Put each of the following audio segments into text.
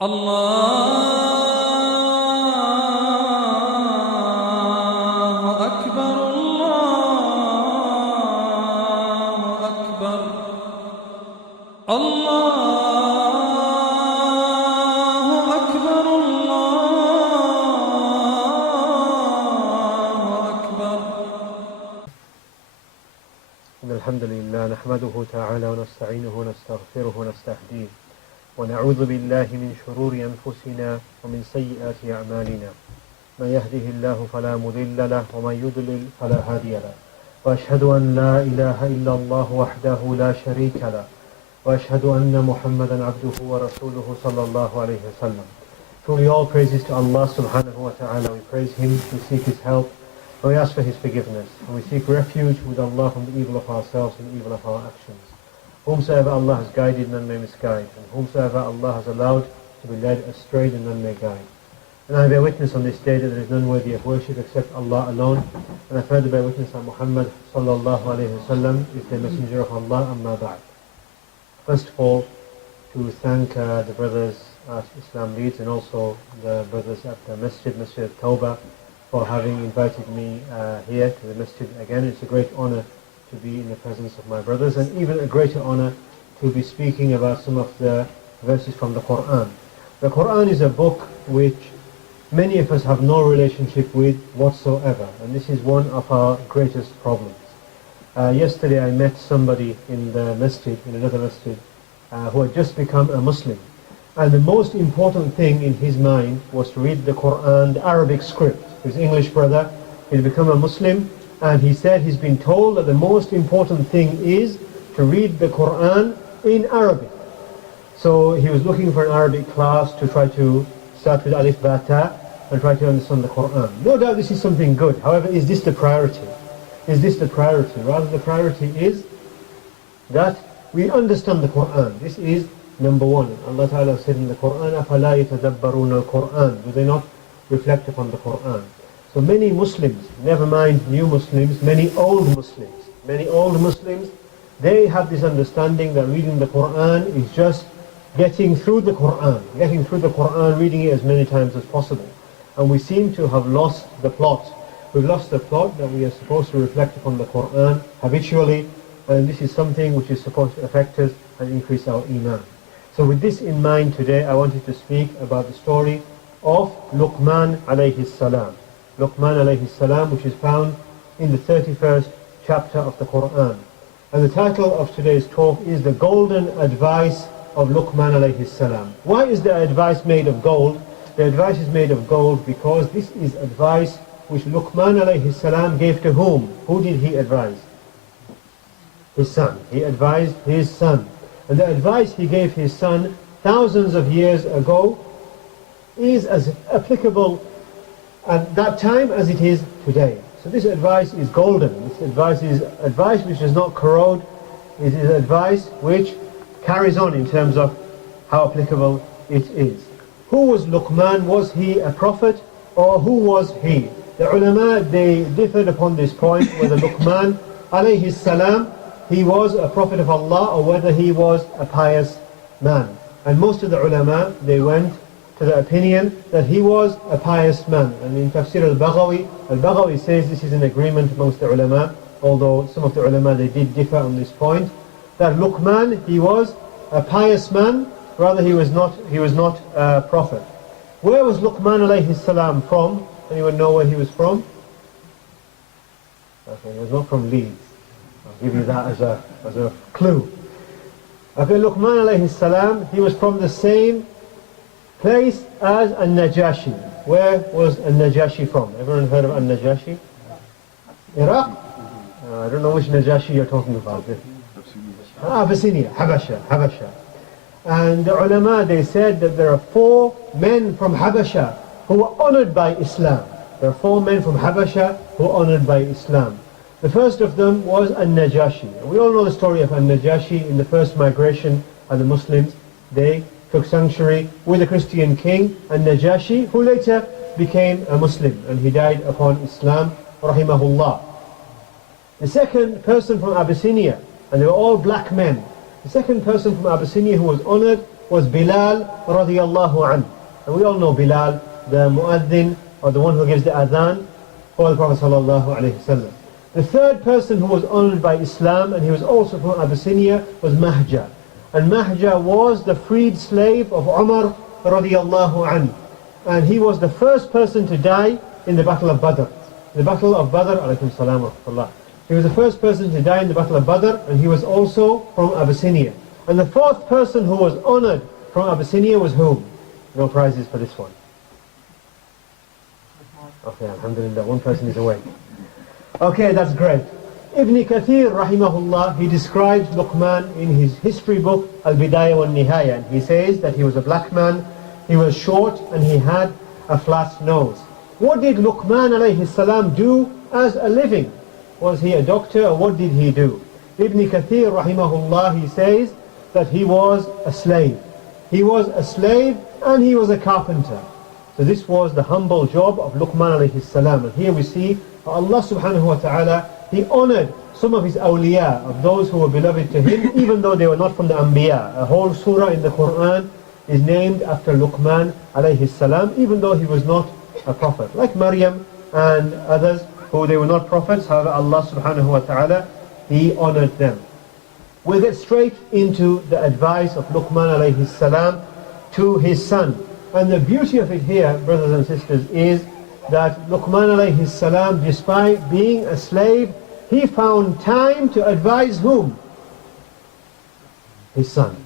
الله أكبر الله أكبر الله أكبر الله أكبر. إن الحمد لله نحمده تعالى ونستعينه ونستغفره ونستهديه ونعوذ بالله من شرور أنفسنا ومن سيئات أعمالنا. من يهده الله فلا مضل له ومن يضلل فلا هادي له. وأشهد أن لا إله إلا الله وحده لا شريك له وأشهد أن محمدا عبده ورسوله صلى الله عليه وسلم. Truly all praises to Allah subhanahu wa ta'ala. We praise Him, we seek His help, and we ask for His forgiveness, and we seek refuge with Allah from the evil of ourselves and the evil of our actions. Whomsoever Allah has guided, none may misguide, and whomsoever Allah has allowed to be led astray, then none may guide. And I bear witness on this day that there is none worthy of worship except Allah alone, and I further bear witness that Muhammad sallallahu alayhi wa sallam is the messenger of Allah, amma ba'd. First of all, to thank the brothers at Islam Leeds and also the brothers at the Masjid Towbah for having invited me here to the Masjid again. It's a great honor to be in the presence of my brothers, and even a greater honor to be speaking about some of the verses from the Quran. The Quran is a book which many of us have no relationship with whatsoever, and this is one of our greatest problems. Yesterday I met somebody in the masjid, in another masjid, who had just become a Muslim, and the most important thing in his mind was to read the Quran, the Arabic script. His English brother, he'd become a Muslim, and he said he's been told that the most important thing is to read the Quran in Arabic. So he was looking for an Arabic class to try to start with Alif Ba Ta and try to understand the Quran. No doubt this is something good. However, is this the priority? Is this the priority? Rather, the priority is that we understand the Quran. This is number one. Allah Ta'ala said in the Quran, أَفَلَا يَتَدَبَّرُونَ الْقُرْآنَ. Do they not reflect upon the Quran? So many Muslims, never mind new Muslims, many old Muslims, they have this understanding that reading the Quran is just getting through the Quran, reading it as many times as possible. And we seem to have lost the plot. We've lost the plot that we are supposed to reflect upon the Quran habitually, and this is something which is supposed to affect us and increase our iman. So with this in mind today, I wanted to speak about the story of Luqman alayhi salam. Luqman alayhi salam, which is found in the 31st chapter of the Quran. And the title of today's talk is The Golden Advice of Luqman alayhi salam. Why is the advice made of gold? The advice is made of gold because this is advice which Luqman alayhi salam gave to whom? Who did he advise? His son. He advised his son. And the advice he gave his son thousands of years ago is as applicable at that time as it is today. So this advice is golden. This advice is advice which does not corrode. It is advice which carries on in terms of how applicable it is. Who was Luqman? Was he a prophet or who was he? The ulama, they differed upon this point, whether Luqman alayhi salam, he was a prophet of Allah or whether he was a pious man. And most of the ulama, they went to the opinion that he was a pious man. And in Tafsir al-Baghawi says this is an agreement amongst the ulama, although some of the ulama, they did differ on this point, that Luqman, he was a pious man, rather he was not a prophet. Where was Luqman alayhi salam from? Anyone know where he was from? Okay, he was not from Leeds. I'll give you that as a clue. Okay, Luqman alayhi salam, he was from the same place as An-Najashi. Where was An-Najashi from? Everyone heard of An-Najashi? Iraq? I don't know which Najashi you're talking about. Abyssinia, Habasha. And the ulama, they said that there are 4 men from Habasha who were honored by Islam. There are 4 men from Habasha who were honored by Islam. The first of them was An-Najashi. We all know the story of An-Najashi. In the first migration of the Muslims, they took sanctuary with a Christian king, An-Najashi, who later became a Muslim, and he died upon Islam, rahimahullah. The second person from Abyssinia, and they were all black men, the second person from Abyssinia who was honored was Bilal radiyallahu anhu. And we all know Bilal, the muaddin, or the one who gives the adhan for the Prophet sallallahu alayhi wasallam. The third person who was honored by Islam, and he was also from Abyssinia, was Mahja. And Mahja was the freed slave of Umar radiyallahu anhu. And he was the first person to die in the Battle of Badr. The Battle of Badr, alaykum salam wa rahmatullah. He was the first person to die in the Battle of Badr, and he was also from Abyssinia. And the fourth person who was honored from Abyssinia was whom? No prizes for this one. Okay, alhamdulillah, one person is awake. Okay, that's great. Ibn Kathir, rahimahullah, he describes Luqman in his history book, Al-Bidayah wal-Nihaya. And he says that he was a black man, he was short, and he had a flat nose. What did Luqman alayhi salam do as a living? Was he a doctor, or what did he do? Ibn Kathir, rahimahullah, he says that he was a slave. He was a slave and he was a carpenter. So this was the humble job of Luqman alayhi salam. And here we see Allah subhanahu wa ta'ala, He honored some of His awliya, of those who were beloved to Him, even though they were not from the Anbiya. A whole surah in the Quran is named after Luqman alayhi salam, even though he was not a prophet. Like Maryam and others who they were not prophets, however Allah subhanahu wa ta'ala, He honored them. We'll get straight into the advice of Luqman alayhi salam to his son. And the beauty of it here, brothers and sisters, is that Luqman alayhi salam, despite being a slave, he found time to advise whom? His son.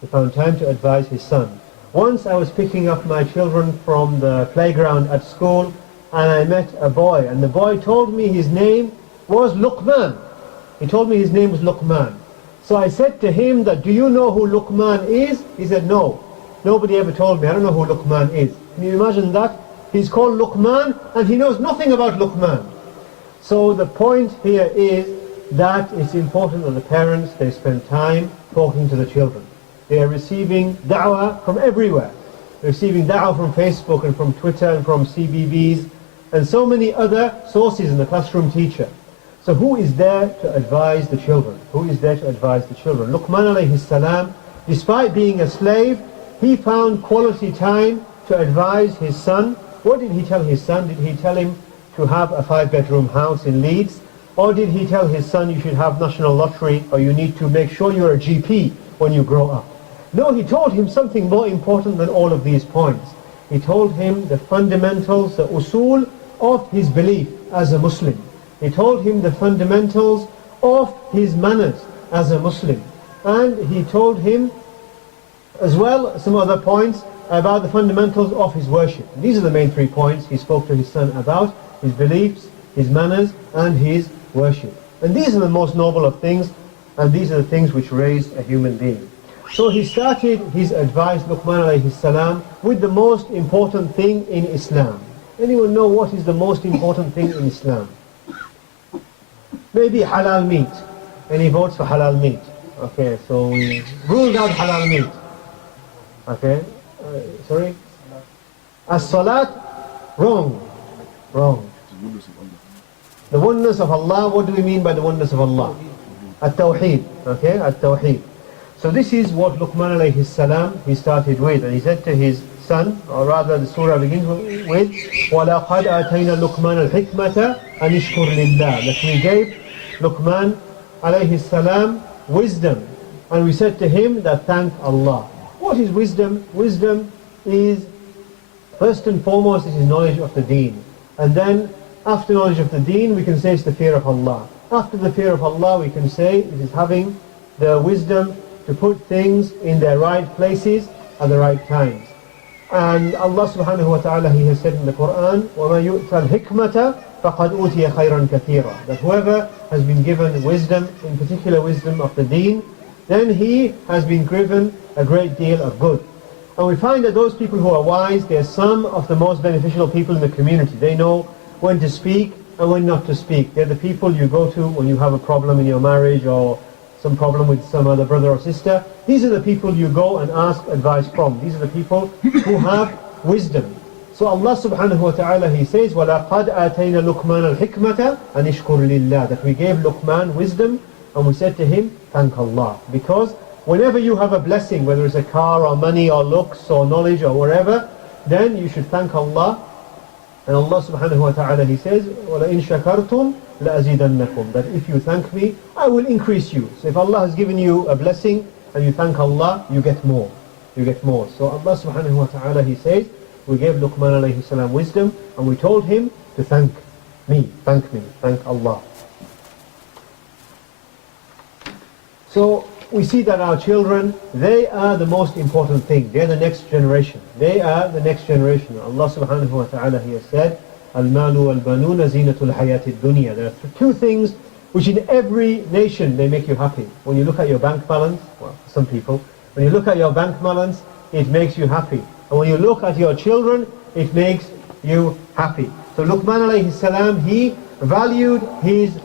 He found time to advise his son. Once I was picking up my children from the playground at school, and I met a boy, and the boy told me his name was Luqman. He told me his name was Luqman. So I said to him that, do you know who Luqman is? He said, no. Nobody ever told me. I don't know who Luqman is. Can you imagine that? He's called Luqman and he knows nothing about Luqman. So the point here is that it's important that the parents, they spend time talking to the children. They are receiving da'wah from everywhere. They're receiving da'wah from Facebook and from Twitter and from CBBS and so many other sources in the classroom teacher. So who is there to advise the children? Who is there to advise the children? Luqman alayhi salam, despite being a slave, he found quality time to advise his son. What did he tell his son? Did he tell him to have a 5-bedroom house in Leeds? Or did he tell his son you should have national lottery, or you need to make sure you're a GP when you grow up? No, he told him something more important than all of these points. He told him the fundamentals, the usul of his belief as a Muslim. He told him the fundamentals of his manners as a Muslim. And he told him as well some other points about the fundamentals of his worship. These are the main 3 points he spoke to his son about: his beliefs, his manners, and his worship. And these are the most noble of things, and these are the things which raise a human being. So he started his advice, Luqman alayhi salam, with the most important thing in Islam. Anyone know what is the most important thing in Islam? Maybe halal meat. Any votes for halal meat? Okay, so we ruled out halal meat. Okay, sorry? As-salat? Wrong. Wrong. The oneness of Allah, what do we mean by the oneness of Allah? At-tawheed. Okay, at-tawheed. So this is what Luqman alayhi salam, he started with. And he said to his son, or rather the surah begins with, وَلَقَدْ آتَيْنَا لُقْمَانَ الْحِكْمَةَ أَنِ اشْكُرْ لِلَّهِ. That we gave Luqman alayhi salam wisdom. And we said to him that thank Allah. What is wisdom? Wisdom is, first and foremost, it is knowledge of the deen. And then, after knowledge of the deen, we can say it's the fear of Allah. After the fear of Allah, we can say it is having the wisdom to put things in their right places at the right times. And Allah subhanahu wa ta'ala, He has said in the Quran, وَمَا يُؤْتَى الْحِكْمَةَ فَقَدْ أُوتِيَ خَيْرًا كَثِيرًا. That whoever has been given wisdom, in particular wisdom of the deen, then he has been given a great deal of good. And we find that those people who are wise, they are some of the most beneficial people in the community. They know when to speak and when not to speak. They're the people you go to when you have a problem in your marriage or some problem with some other brother or sister. These are the people you go and ask advice from. These are the people who have wisdom. So Allah subhanahu wa ta'ala, He says, وَلَقَدْ آتَيْنَا لُقْمَانَ الْحِكْمَةَ أَنِ اشْكُرْ لِلَّهِ. That we gave Luqman wisdom and we said to him, thank Allah. Because whenever you have a blessing, whether it's a car or money or looks or knowledge or whatever, then you should thank Allah. And Allah subhanahu wa ta'ala, He says, وَلَئِن شَكَرْتُمْ لَأَزِيدَنَّكُمْ, that if you thank me, I will increase you. So if Allah has given you a blessing and you thank Allah, you get more. You get more. So Allah subhanahu wa ta'ala, He says, we gave Luqman alayhi salam wisdom and we told him to thank me, thank Allah. So we see that our children, they are the most important thing. They are the next generation. They are the next generation. Allah subhanahu wa ta'ala, He has said, Al-malu wal-banuna zinatul hayatid dunya. There are two things which in every nation they make you happy. When you look at your bank balance, well, some people, when you look at your bank balance, it makes you happy. And when you look at your children, it makes you happy. So Luqman alayhi salam, he valued his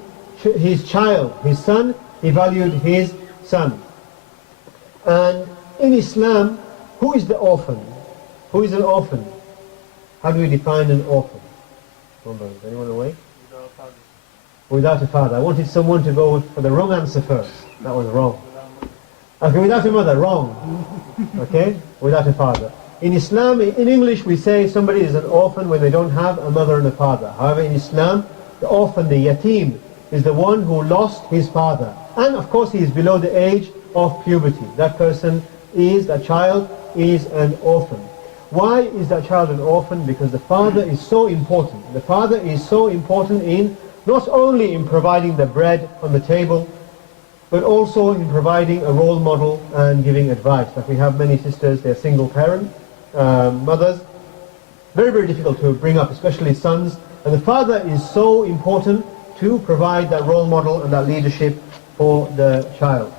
child, his son, he valued his son. And in Islam, who is the orphan? Who is an orphan? How do we define an orphan? Anyone away? Without a father. I wanted someone to go for the wrong answer first. That was wrong. Okay, without a mother, wrong. Okay, without a father. In Islam, in English, we say somebody is an orphan when they don't have a mother and a father. However, in Islam, the orphan, the yatim, is the one who lost his father. And of course, he is below the age of puberty. That child is an orphan. Why is that child an orphan? Because the father is so important. The father is so important in not only in providing the bread on the table, but also in providing a role model and giving advice. Like we have many sisters, they're single parent, mothers. Very, very difficult to bring up, especially sons. And the father is so important to provide that role model and that leadership for the child.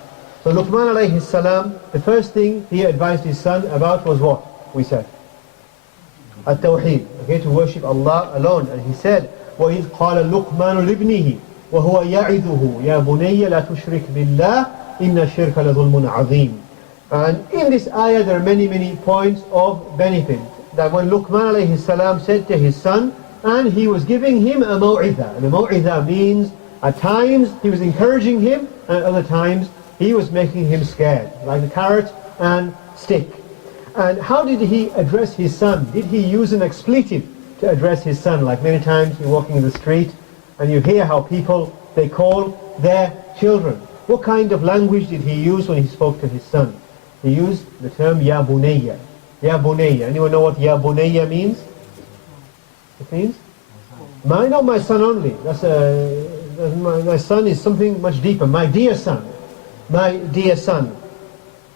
So Luqman alayhi salam, the first thing he advised his son about was what? We said At-Tawheed, okay, to worship Allah alone. And he said, وَإِذْ قَالَ لُقْمَانُ لِابْنِهِ وَهُوَ يَعِذُهُ يَا بُنَيَّ لَا تُشْرِكْ بِاللَّهِ إِنَّ الشِّرْكَ لَظُلْمٌ عَظِيمٌ. And in this ayah there are many, many points of benefit. That when Luqman alayhi salam said to his son, and he was giving him a maw'idha. And a maw'idha means at times he was encouraging him, and at other times he was making him scared, like a carrot and stick. And how did he address his son? Did he use an expletive to address his son? Like many times you're walking in the street and you hear how people, they call their children. What kind of language did he use when he spoke to his son? He used the term Ya Bunayya. Ya Bunayya. Anyone know what Ya Bunayya means? It means? Not my son only. My son is something much deeper. My dear son. My dear son.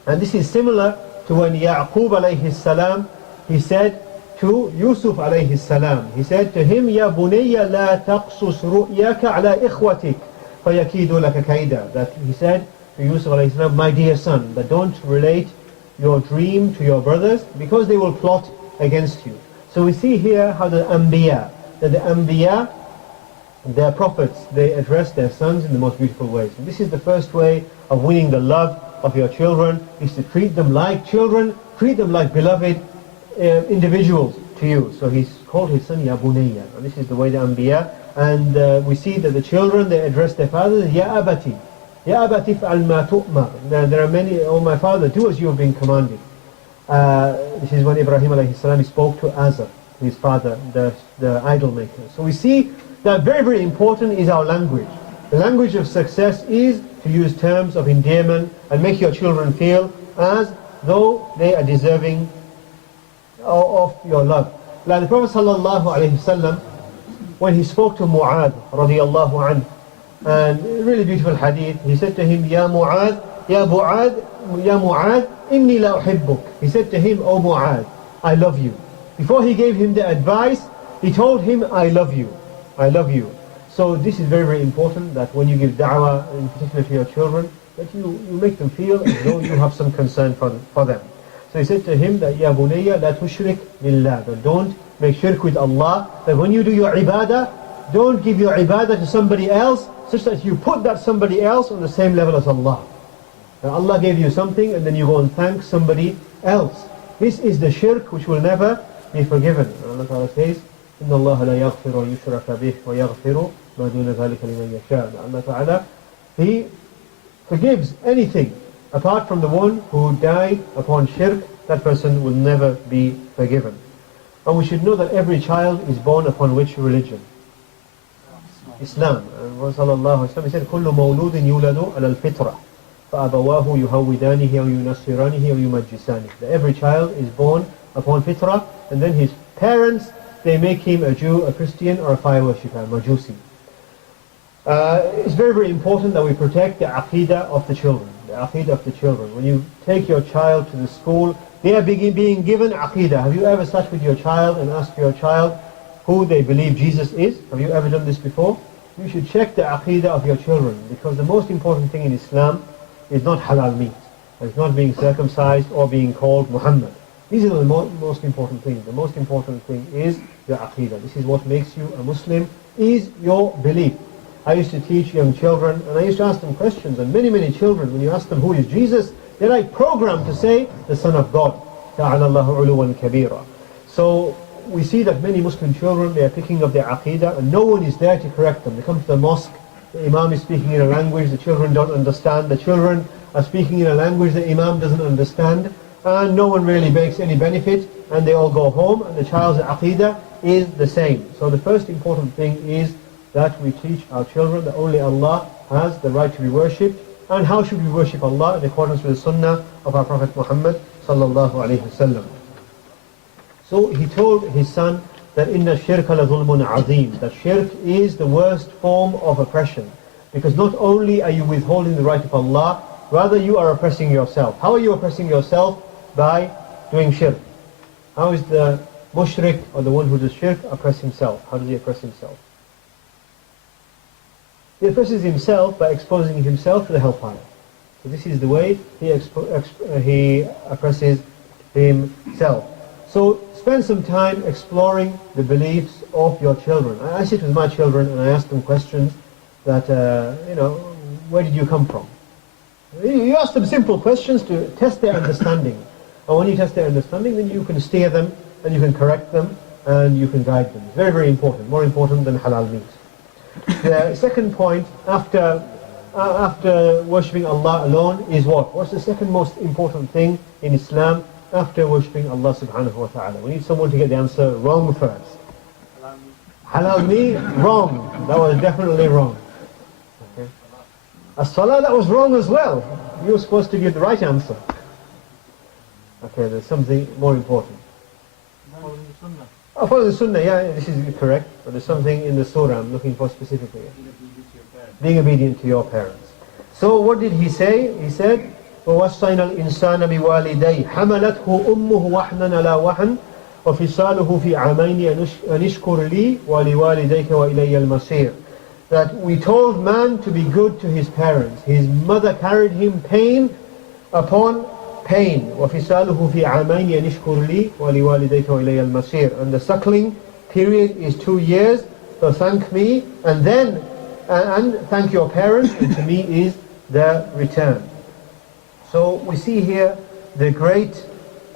And this is similar to when Ya'qub alayhi salam, he said to Yusuf alayhi salam, he said to him, Ya bunayya la taqsus ru'yaka ala ikhwatik fayakidu laka kaida. That he said to Yusuf alayhi salam, my dear son, that don't relate your dream to your brothers because they will plot against you. So we see here how the Anbiya, their prophets, they address their sons in the most beautiful ways. And this is the first way of winning the love of your children, is to treat them like children, treat them like beloved individuals to you. So he's called his son Ya Bunayya, and this is the way the Anbiya. And we see that the children, they address their fathers, Ya Abati, Ya Abati fa'al ma tu'mar. There are many, oh my father, do as you have been commanded. This is when Ibrahim alayhi salam spoke to Azar, his father, the idol maker. So we see that very, very important is our language. The language of success is to use terms of endearment and make your children feel as though they are deserving of your love. Like the Prophet sallallahu alaihi wasallam, when he spoke to Mu'adh radiyallahu anhu, and a really beautiful hadith, he said to him, Ya Mu'adh, inni la uhibbuk. He said to him, O Mu'adh, I love you. Before he gave him the advice, he told him, I love you. I love you. So this is very, very important, that when you give da'wah, in particular to your children, that you make them feel as though you have some concern for them. So he said to him that, Ya bunayya la tushrik billah, that don't make shirk with Allah, that when you do your ibadah, don't give your ibadah to somebody else, such that you put that somebody else on the same level as Allah. Now Allah gave you something and then you go and thank somebody else. This is the shirk which will never be forgiven. Allah Ta'ala says, إِنَّ اللَّهَ لَا يَغْفِرُ وَيُشْرَكَ بِهِ وَيَغْفِرُ مَا دُونَ ذَلِكَ لِمَنْ يَشَاءُ. Allah Ta'ala, He forgives anything Apart from the one who died upon shirk, that person will never be forgiven. And we should know that every child is born upon which religion? Islam. And Prophet sallallahu alaihi wasallam said, كل مولود يولد على الفطرة فأبواه يهودانه أو ينصرانه أو يمجسانه. That every child is born upon fitrah, and then his parents, they make him a Jew, a Christian, or a fire worshipper, a Majusi. It's very, very important that we protect the aqidah of the children. The aqidah of the children. When you take your child to the school, they are being given aqidah. Have you ever sat with your child and asked your child who they believe Jesus is? Have you ever done this before? You should check the aqidah of your children, because the most important thing in Islam is not halal meat. It's not being circumcised or being called Muhammad. These are the most important things. The most important thing is your aqidah. This is what makes you a Muslim, is your belief. I used to teach young children, and I used to ask them questions, and many, many children, when you ask them who is Jesus, they're like programmed to say, the Son of God. Ta'ala Allahu uluwan kabira. So we see that many Muslim children, they are picking up their aqidah, and no one is there to correct them. They come to the mosque, the Imam is speaking in a language the children don't understand, the children are speaking in a language the Imam doesn't understand, and no one really makes any benefit, and they all go home, and the child's aqidah is the same. So the first important thing is that we teach our children that only Allah has the right to be worshipped, and how should we worship Allah in accordance with the sunnah of our Prophet Muhammad sallallahu alaihi wasallam. So he told his son that inna shirka la zulmun azim, that shirk is the worst form of oppression, because not only are you withholding the right of Allah, rather you are oppressing yourself. How are you oppressing yourself? By doing shirk. How is the mushrik, or the one who does shirk, oppress himself? How does he oppress himself? He oppresses himself by exposing himself to the hellfire. So this is the way he oppresses himself. So spend some time exploring the beliefs of your children. I sit with my children and I ask them questions that, where did you come from? You ask them simple questions to test their understanding. And when you test their understanding, then you can steer them, and you can correct them, and you can guide them. It's very, very important. More important than halal meat. The second point, after worshipping Allah alone, is what? What's the second most important thing in Islam after worshipping Allah subhanahu wa ta'ala? We need someone to get the answer wrong first. Halal meat? Wrong. That was definitely wrong. Okay. As-salah, that was wrong as well. You were supposed to give the right answer. Okay, there's something more important. Oh, follow the sunnah, yeah, this is correct. But there's something in the surah I'm looking for specifically. Being obedient to your parents. So what did he say? He said, وَوَصَّيْنَا الْإِنسَانَ بِوَالِدَيْهِ حَمَلَتْهُ أُمُّهُ وَحْنًا عَلَى وَحْنٍ وَفِصَالُهُ فِي عَامَيْنِ أَنِ اشْكُرْ لِي وَلِوَالِدَيْكَ وَإِلَيَّ الْمَصِيرُ. That we told man to be good to his parents. His mother carried him pain upon pain. وَفِصَالُهُ فِي عَامَيْنِ أَنِ اشْكُرْ لِي وَلِوَالِدَيْكَ وَإِلَيَّ الْمَصِيرُ. And the suckling period is 2 years, so thank me, and then and thank your parents, and to me is the return. So we see here the great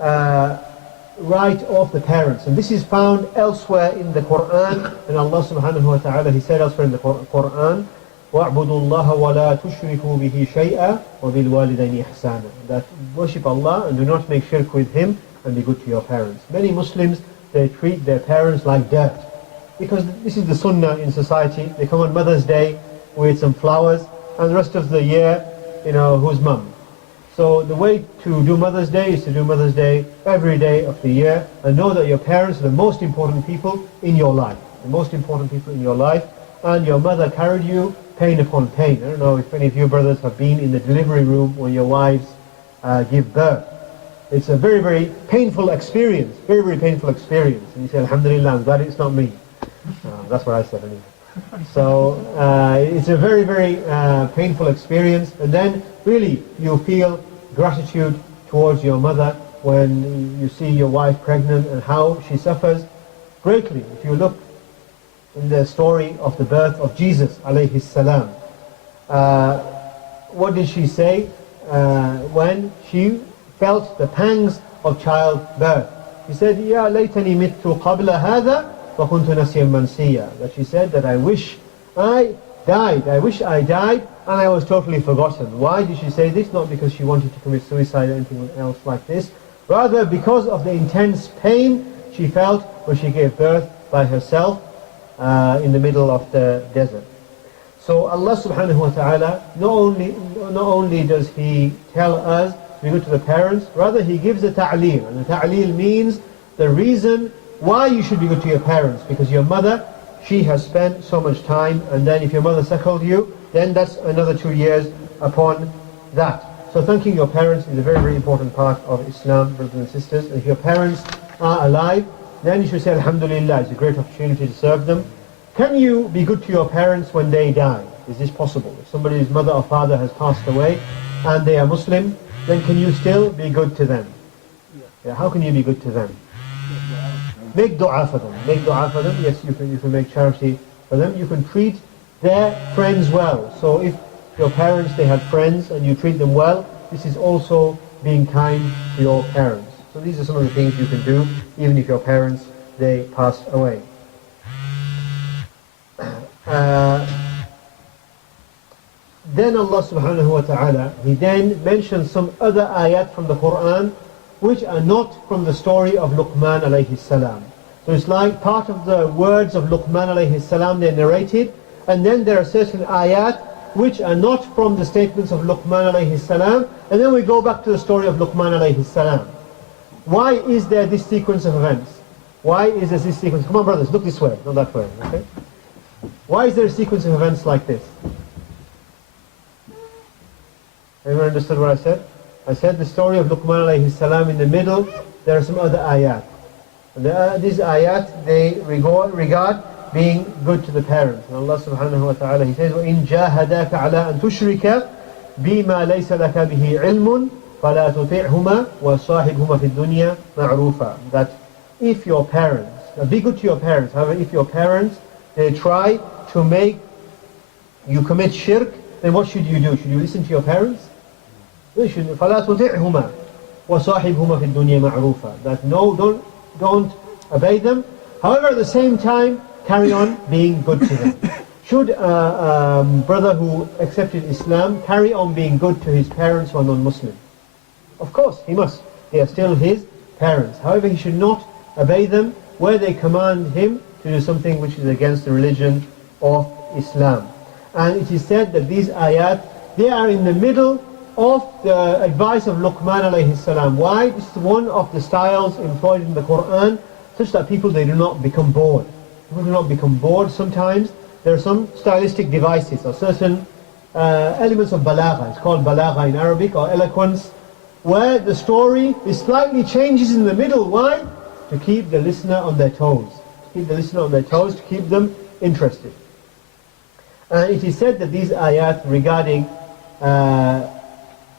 right of the parents, and this is found elsewhere in the Quran. And Allah subhanahu wa ta'ala, He said elsewhere in the Quran, وَاعْبُدُوا اللَّهَ وَلَا تُشْرِكُوا بِهِ شَيْئًا وَبِالْوَالِدَيْنِ إِحْسَانًا. That worship Allah and do not make shirk with Him, and be good to your parents. Many Muslims, they treat their parents like dirt, because this is the sunnah in society. They come on Mother's Day with some flowers, and the rest of the year, who's mum? So the way to do Mother's Day is to do Mother's Day every day of the year, and know that your parents are the most important people in your life. The most important people in your life, and your mother carried you pain upon pain. I don't know if any of you brothers have been in the delivery room when your wives give birth. It's a very, very painful experience, very, very painful experience. And you say, Alhamdulillah, I'm glad it's not me. That's what I said anyway. So it's a very, very painful experience, and then really you feel gratitude towards your mother when you see your wife pregnant and how she suffers greatly. If you look in the story of the birth of Jesus alayhi salam, what did she say when she felt the pangs of childbirth? She said, Ya laytani mittu qabla hadha wa kuntu nasiyan mansiya. That she said that I wish I died. I wish I died and I was totally forgotten. Why did she say this? Not because she wanted to commit suicide or anything else like this. Rather because of the intense pain she felt when she gave birth by herself in the middle of the desert. So Allah subhanahu wa ta'ala, not only does He tell us to be good to the parents, rather He gives a ta'leel. And the ta'leel means the reason why you should be good to your parents. Because your mother, she has spent so much time, and then if your mother suckled you, then that's another 2 years upon that. So thanking your parents is a very, very important part of Islam, brothers and sisters. And if your parents are alive, then you should say Alhamdulillah, it's a great opportunity to serve them. Can you be good to your parents when they die? Is this possible? If somebody's mother or father has passed away and they are Muslim, then can you still be good to them? Yeah, how can you be good to them? Make dua for them. Make dua for them. Yes, you can make charity for them. You can treat their friends well. So if your parents, they have friends and you treat them well, this is also being kind to your parents. So these are some of the things you can do even if your parents, they passed away. Then Allah subhanahu wa ta'ala, He then mentions some other ayat from the Quran which are not from the story of Luqman alayhi salam. So it's like part of the words of Luqman alayhi salam, they're narrated, and then there are certain ayat which are not from the statements of Luqman alayhi salam, and then we go back to the story of Luqman alayhi salam. Why is there this sequence of events? Why is there this sequence? Come on brothers, look this way, not that way, okay? Why is there a sequence of events like this? Everyone understood what I said? I said the story of Luqman alayhi salam, in the middle there are some other ayat. These ayat, they regard being good to the parents. And Allah subhanahu wa ta'ala, He says, وَإِن جَاهَدَاكَ عَلَىٰ أَن تُشْرِكَ بِمَا لَيْسَ لَكَ بِهِ عِلْمٌ فَلَا تُطِعْهُمَا وَصَاحِبْهُمَا فِي الدُّنْيَا مَعْرُوفًا. That if your parents, be good to your parents, however if your parents, they try to make you commit shirk, then what should you do? Should you listen to your parents? You should. فَلَا تُطِعْهُمَا وَصَاحِبْهُمَا فِي الدُّنْيَا مَعْرُوفًا. That no, don't obey them. However, at the same time, carry on being good to them. Should a brother who accepted Islam carry on being good to his parents who are non-Muslim? Of course, he must. They are still his parents. However, he should not obey them where they command him to do something which is against the religion of Islam. And it is said that these ayat, they are in the middle of the advice of Luqman alayhi salam. Why? This is one of the styles employed in the Quran, such that people, they do not become bored. People do not become bored. Sometimes there are some stylistic devices or certain elements of balagha. It's called balagha in Arabic, or eloquence, where the story is slightly changes in the middle. Why? To keep the listener on their toes. To keep the listener on their toes, to keep them interested. And it is said that these ayat regarding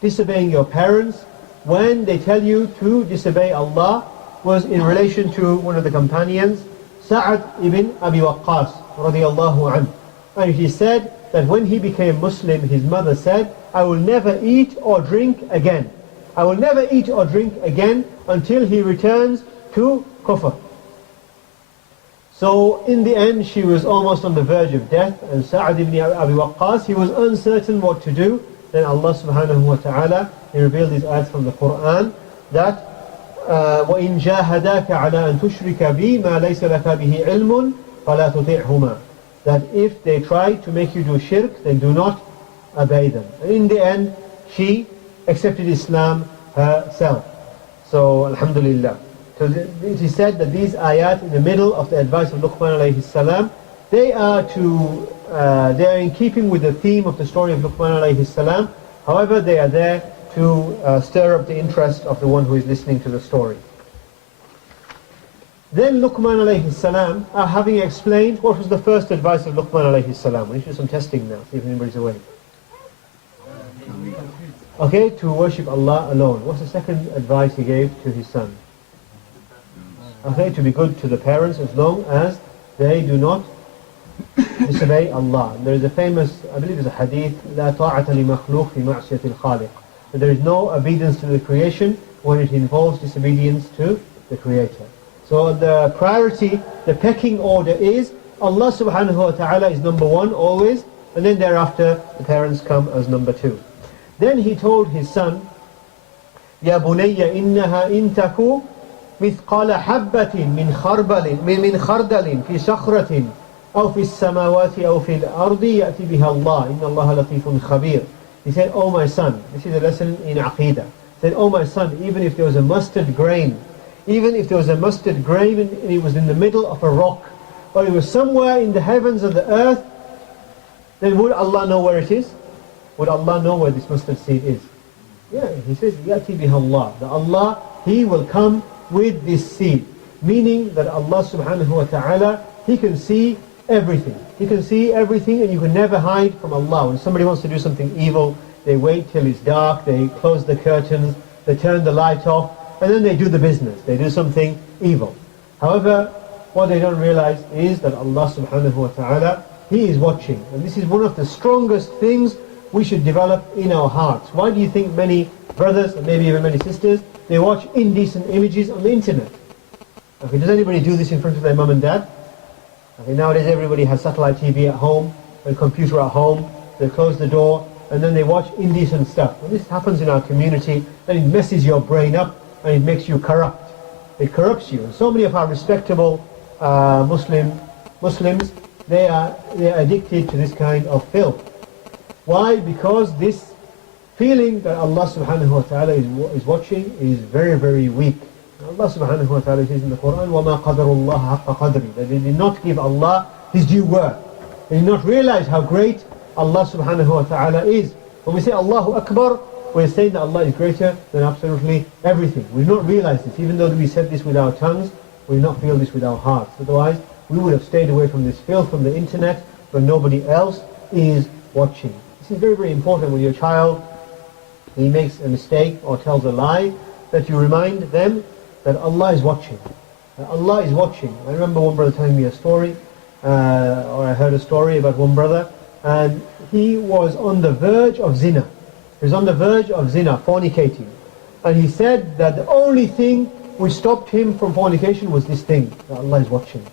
disobeying your parents, when they tell you to disobey Allah, was in relation to one of the companions, Sa'ad ibn Abi Waqqas radiyallahu anhu. And it is said that when he became Muslim, his mother said, I will never eat or drink again. I will never eat or drink again until he returns to kufr. So in the end, she was almost on the verge of death, and Sa'ad ibn Abi Waqqas, he was uncertain what to do. Then Allah subhanahu wa ta'ala, He revealed these ayats from the Quran, that وَإِن جَاهَدَاكَ عَلَىٰ أَن تُشْرِكَ بِي مَا لَيْسَ لَكَ بِهِ عِلْمٌ فَلَا تُطِعْهُمَا. That if they try to make you do shirk, then do not obey them. And in the end, she accepted Islam herself. So, alhamdulillah. So it is said that these ayat in the middle of the advice of Luqman alayhi salam, they are in keeping with the theme of the story of Luqman alayhi salam. However, they are there to stir up the interest of the one who is listening to the story. Then Luqman alayhi salam, having explained what was the first advice of Luqman alayhi salam. We need to do some testing now, see if anybody's awake. Okay, to worship Allah alone. What's the second advice he gave to his son? Okay, to be good to the parents as long as they do not disobey Allah. There is a famous, I believe it's a hadith, لا طاعة لمخلوق في معصية الخالق. That there is no obedience to the creation when it involves disobedience to the Creator. So the priority, the pecking order is Allah subhanahu wa ta'ala is number one always, and then thereafter the parents come as number 2. Then he told his son, يا بني إنها إن تكو مثقال حبة من خردل في صخرة أو في السماوات أو في الأرض يأتي بها الله إن الله لطيف خبير. He said, oh my son, this is a lesson in Aqidah. He said, oh my son, even if there was a mustard grain, even if there was a mustard grain and it was in the middle of a rock, or it was somewhere in the heavens and the earth, then would Allah know where it is? Would Allah know where this mustard seed is? Yeah, he says, يأتي بها الله. That Allah, He will come with this seed. Meaning that Allah subhanahu wa ta'ala, He can see everything. He can see everything and you can never hide from Allah. When somebody wants to do something evil, they wait till it's dark, they close the curtains, they turn the light off, and then they do the business. They do something evil. However, what they don't realize is that Allah subhanahu wa ta'ala, He is watching. And this is one of the strongest things we should develop in our hearts. Why do you think many brothers, and maybe even many sisters, they watch indecent images on the internet? Okay, does anybody do this in front of their mum and dad? Okay, nowadays everybody has satellite TV at home, a computer at home, they close the door, and then they watch indecent stuff. When this happens in our community, then it messes your brain up, and it makes you corrupt. It corrupts you. And so many of our respectable Muslims, they are addicted to this kind of filth. Why? Because this feeling that Allah subhanahu wa ta'ala is watching is very, very weak. Allah subhanahu wa ta'ala says in the Quran, وَمَا قَدَرُ اللَّهَ حَقَّ قَدْرِ. That they did not give Allah His due worth. They did not realize how great Allah subhanahu wa ta'ala is. When we say Allahu Akbar, we're saying that Allah is greater than absolutely everything. We do not realize this. Even though we said this with our tongues, we do not feel this with our hearts. Otherwise, we would have stayed away from this filth, from the internet, when nobody else is watching. This is very, very important when your child, he makes a mistake or tells a lie, that you remind them that Allah is watching. That Allah is watching. I remember one brother telling me a story, or I heard a story about one brother, and he was on the verge of zina. He was on the verge of zina, fornicating. And he said that the only thing which stopped him from fornication was this thing, that Allah is watching.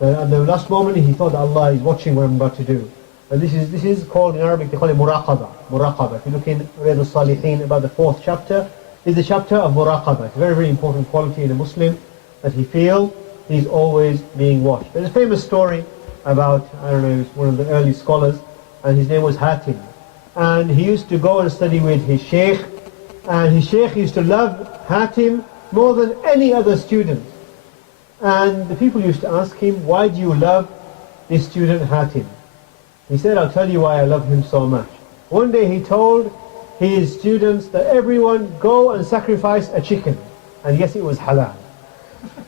At the last moment he thought that Allah is watching what I'm about to do. And this is called in Arabic, they call it muraqaba. Muraqaba. If you look in Riyadh al-Salihin, about the 4th chapter, is the chapter of muraqaba. It's a very, very important quality in a Muslim, that he feels he's always being watched. There's a famous story about, I don't know, he was one of the early scholars, and his name was Hatim. And he used to go and study with his sheikh, and his sheikh used to love Hatim more than any other student. And the people used to ask him, why do you love this student Hatim? He said, I'll tell you why I love him so much. One day he told his students that everyone go and sacrifice a chicken. And yes, it was halal.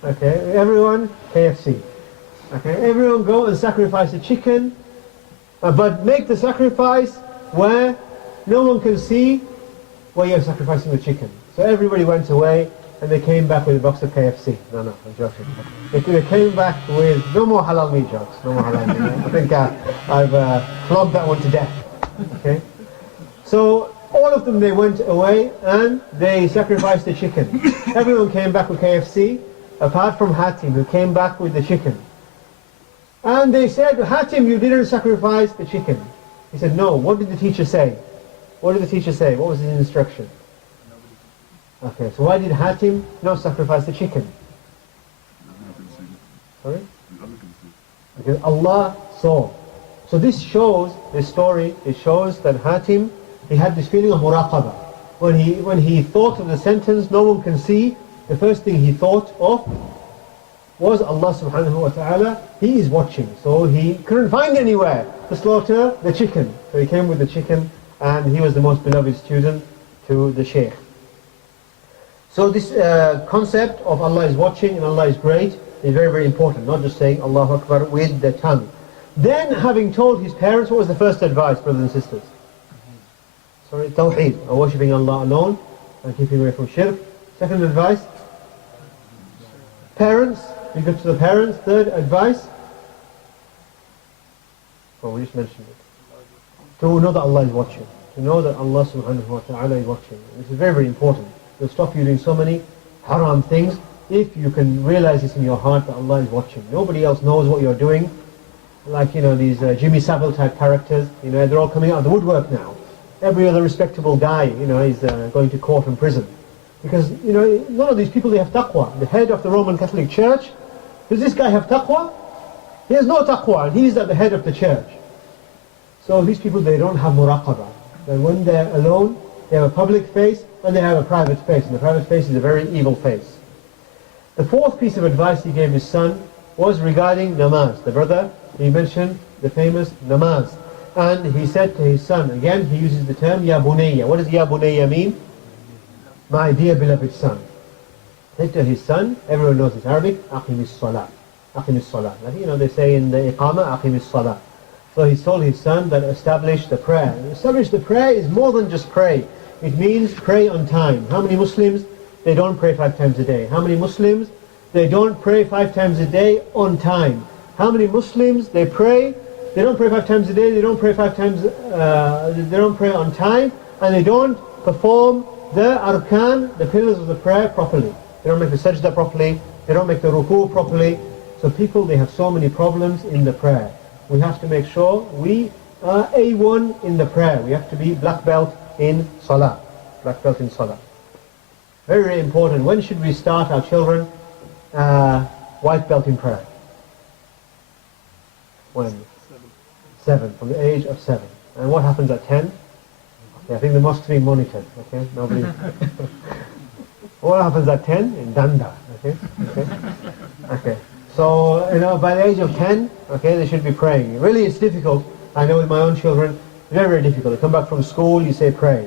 Okay, everyone, KFC. Okay, everyone go and sacrifice a chicken, but make the sacrifice where no one can see where you're sacrificing the chicken. So everybody went away and they came back with a box of KFC. No, I'm joking. They came back with no more halal meat jokes. No more halal meat. I think I've flogged that one to death. Okay. So all of them, they went away and they sacrificed the chicken. Everyone came back with KFC, apart from Hatim, who came back with the chicken. And they said, Hatim, you didn't sacrifice the chicken. He said, no. What did the teacher say? What did the teacher say? What was his instruction? Okay, so why did Hatim not sacrifice the chicken? Sorry? Because Allah saw. So this shows, this story, it shows that Hatim, he had this feeling of muraqabah. When he thought of the sentence, no one can see, the first thing he thought of was Allah subhanahu wa ta'ala, He is watching. So he couldn't find anywhere to slaughter the chicken. So he came with the chicken, and he was the most beloved student to the Shaykh. So this concept of Allah is watching and Allah is great is very, very important. Not just saying Allahu Akbar with the tongue. Then, having told his parents, what was the first advice, brothers and sisters? Sorry, Tawheed, or worshipping Allah alone and keeping away from shirk. Second advice, parents, be good to the parents. Third advice, oh, we just mentioned it. To know that Allah is watching. To know that Allah subhanahu wa ta'ala is watching. This is very, very important. It will stop you doing so many haram things if you can realize this in your heart that Allah is watching. Nobody else knows what you're doing like, these Jimmy Savile type characters, they're all coming out of the woodwork now. Every other respectable guy, is going to court and prison. Because, none of these people, they have taqwa. The head of the Roman Catholic Church, does this guy have taqwa? He has no taqwa, and he's at the head of the church. So these people, they don't have muraqabah. And when they're alone, they have a public face, and they have a private face. And the private face is a very evil face. The fourth piece of advice he gave his son was regarding namaz. The brother, he mentioned the famous namaz. And he said to his son, again, he uses the term Ya Bunayya. What does Ya Bunayya mean? My dear beloved son. He said to his son, everyone knows it's Arabic, Aqimis Salah. Aqimis Salah. Like, they say in the Iqama, Aqimis Salah. So he told his son that establish the prayer. And establish the prayer is more than just pray. It means pray on time. How many Muslims, they don't pray 5 times a day? How many Muslims, they don't pray 5 times a day on time? How many Muslims, they pray, they don't pray 5 times a day, they don't pray 5 times, they don't pray on time, and they don't perform the arkan, the pillars of the prayer properly. They don't make the sajda properly, they don't make the ruku properly. So people, they have so many problems in the prayer. We have to make sure we are A1 in the prayer. We have to be black belt in salah. Black belt in salah. Very, very important. When should we start our children white belt in prayer? When? 7, from the age of 7. And what happens at 10? Okay, I think the mosque's being monitored. Okay, nobody. What happens at 10? In Danda. Okay, okay, okay. So by the age of 10, okay, they should be praying. Really, it's difficult. I know with my own children, very, very difficult. They come back from school, you say pray.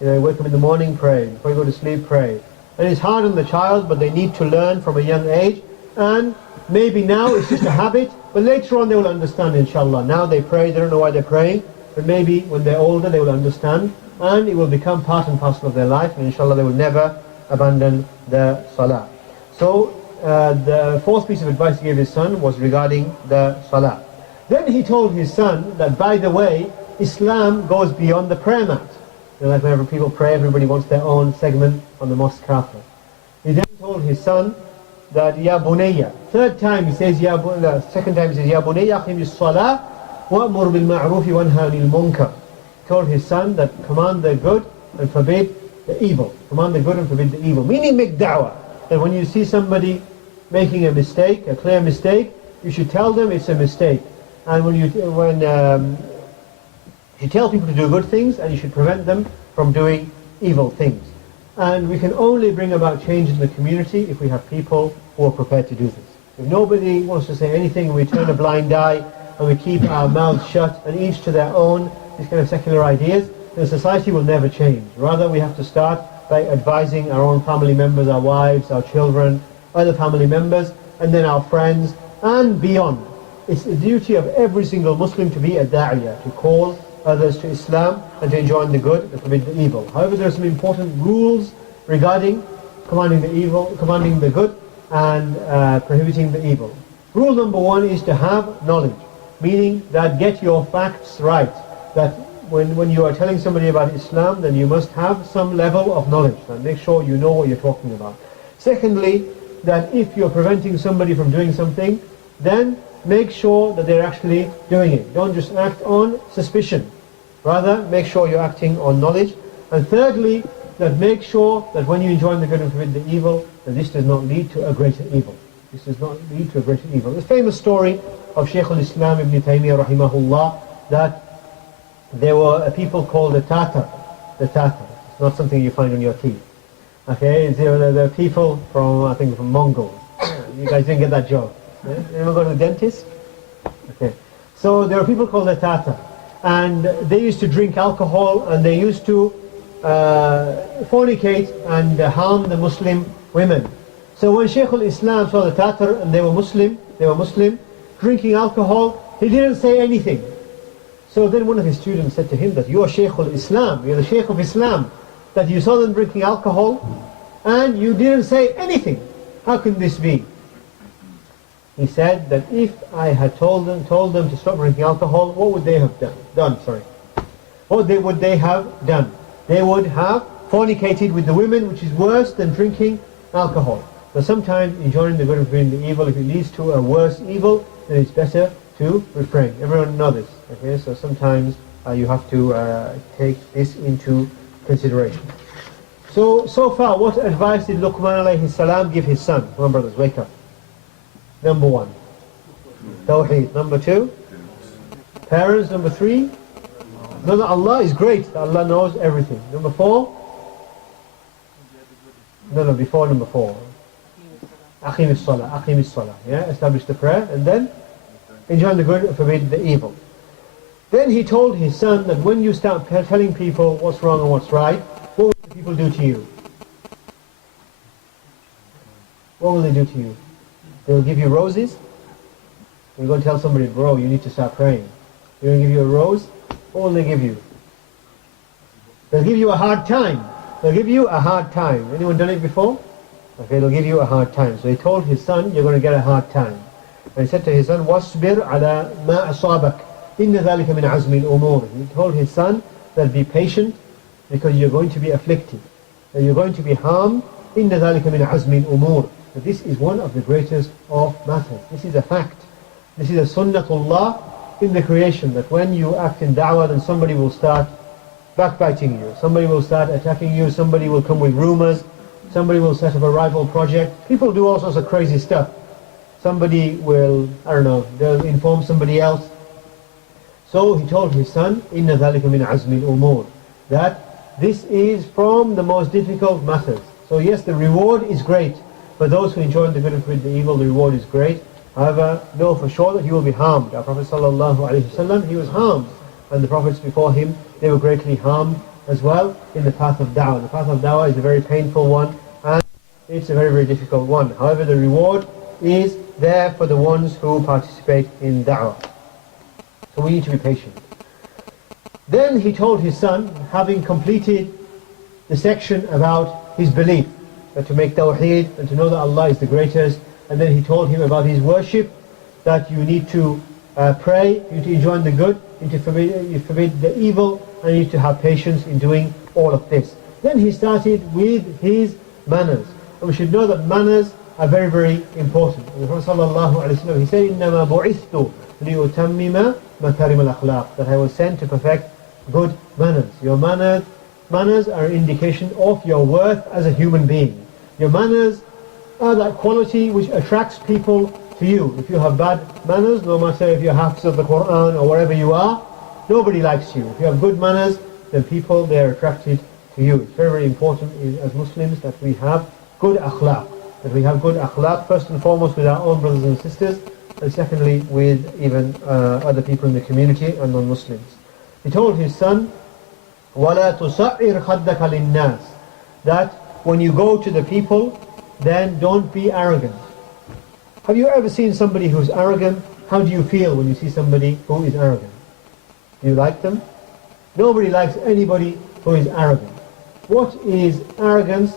You wake up in the morning, pray. Before you go to sleep, pray. And it's hard on the child, but they need to learn from a young age. And maybe now it's just a habit, but later on they will understand, inshallah. Now they pray, they don't know why they're praying, but maybe when they're older they will understand, and it will become part and parcel of their life, and inshallah they will never abandon the salah. So the fourth piece of advice he gave his son was regarding the salah. Then he told his son that, by the way, Islam goes beyond the prayer mat. Like whenever people pray, everybody wants their own segment on the mosque carpet. He then told his son that Ya Bunayya. Third time he says Ya Bunayya. Second time he says Ya Bunayya aqimis salah wa'mur bil ma'ruf wanha 'anil munkar. He told his son that command the good and forbid the evil. Command the good and forbid the evil. Meaning make da'wah. That when you see somebody making a mistake, a clear mistake, you should tell them it's a mistake. And when you tell people to do good things, and you should prevent them from doing evil things. And we can only bring about change in the community if we have people who are prepared to do this. If nobody wants to say anything and we turn a blind eye and we keep our mouths shut and each to their own, these kind of secular ideas, then society will never change. Rather, we have to start by advising our own family members, our wives, our children, other family members, and then our friends, and beyond. It's the duty of every single Muslim to be a da'iyah, to call others to Islam and to enjoin the good and forbid the evil. However, there are some important rules regarding commanding the good and prohibiting the evil. Rule number 1 is to have knowledge, meaning that get your facts right. That when you are telling somebody about Islam, then you must have some level of knowledge. And make sure you know what you're talking about. Secondly, that if you're preventing somebody from doing something, then make sure that they're actually doing it. Don't just act on suspicion. Rather, make sure you're acting on knowledge. And thirdly, that make sure that when you enjoin the good and forbid the evil, that this does not lead to a greater evil. This does not lead to a greater evil. The famous story of Shaykh al-Islam ibn Taymiyyah rahimahullah, that there were a people called the Tatar. The Tatar. It's not something you find on your teeth. Okay, they're people from, I think, from Mongols. You guys didn't get that joke. Yeah? You ever go to the dentist? Okay. So there were people called the Tatar, and they used to drink alcohol, and they used to fornicate and harm the Muslim women. So when Shaykh al-Islam saw the Tatar and they were Muslim, drinking alcohol, he didn't say anything. So then one of his students said to him that you are Shaykh al-Islam, you're the Shaykh of Islam, that you saw them drinking alcohol and you didn't say anything. How can this be? He said that if I had told them to stop drinking alcohol, what would they have done? What would they have done? They would have fornicated with the women, which is worse than drinking alcohol. But sometimes enjoying the good and forbidding the evil, if it leads to a worse evil, then it's better to refrain. Everyone knows this. Okay, so sometimes you have to take this into consideration. So far, what advice did Luqman alayhi salam give his son? Come on, brothers, wake up. Number 1, Tawheed. Number 2, parents. Number 3, know that Allah is great. Allah knows everything. Number 4, before number 4. Aqim as-salah. Yeah, establish the prayer and then enjoin the good and forbid the evil. Then he told his son that when you start telling people what's wrong and what's right, what will the people do to you? What will they do to you? They will give you roses. You're going to tell somebody, bro, you need to start praying. They're going to give you a rose. What will they give you? They'll give you a hard time. Anyone done it before? Okay, they'll give you a hard time. So he told his son, you're going to get a hard time. And he said to his son, وَاصْبِرْ عَلَى مَا أَصَابَكَ إِنَّ ذَلِكَ مِنْ عَزْمِ الْأُمُورِ. He told his son that be patient because you're going to be afflicted. And you're going to be harmed. إِنَّ ذَلِكَ مِنْ عَزْمِ الْأُمُورِ. But this is one of the greatest of matters. This is a fact. This is a sunnatullah in the creation, that when you act in da'wah, then somebody will start backbiting you. Somebody will start attacking you. Somebody will come with rumors. Somebody will set up a rival project. People do all sorts of crazy stuff. Somebody will, they'll inform somebody else. So he told his son, إِنَّ ذَلِكَ مِنْ عَزْمِ الْأُمُورِ, that this is from the most difficult matters. So yes, the reward is great. For those who enjoy the good and forbid the evil, the reward is great. However, know for sure that he will be harmed. Our Prophet ﷺ, he was harmed. And the Prophets before him, they were greatly harmed as well in the path of da'wah. The path of da'wah is a very painful one, and it's a very, very difficult one. However, the reward is there for the ones who participate in da'wah. So we need to be patient. Then he told his son, having completed the section about his belief, that to make tawheed and to know that Allah is the greatest, and then he told him about his worship, that you need to pray, you need to enjoin the good, you need to forbid the evil, and you need to have patience in doing all of this. Then he started with his manners. And we should know that manners are very, very important. And the Prophet ﷺ, he said, إِنَّمَا بُعِثْتُ لِيُتَمِّمَ مَكَارِمَ الْأَخْلَاقِ, that I was sent to perfect good manners. Your manners are an indication of your worth as a human being. Your manners are that quality which attracts people to you. If you have bad manners, no matter if you're Hafiz of the Quran or wherever you are, nobody likes you. If you have good manners, then people, they are attracted to you. It's very, very important as Muslims that we have good akhlaq. That we have good akhlaq, first and foremost with our own brothers and sisters, and secondly with even other people in the community and non-Muslims. He told his son, وَلَا تُصَعِّرْ خَدَّكَ لِلنَّاسِ, that when you go to the people, then don't be arrogant. Have you ever seen somebody who's arrogant? How do you feel when you see somebody who is arrogant? Do you like them? Nobody likes anybody who is arrogant. What is arrogance?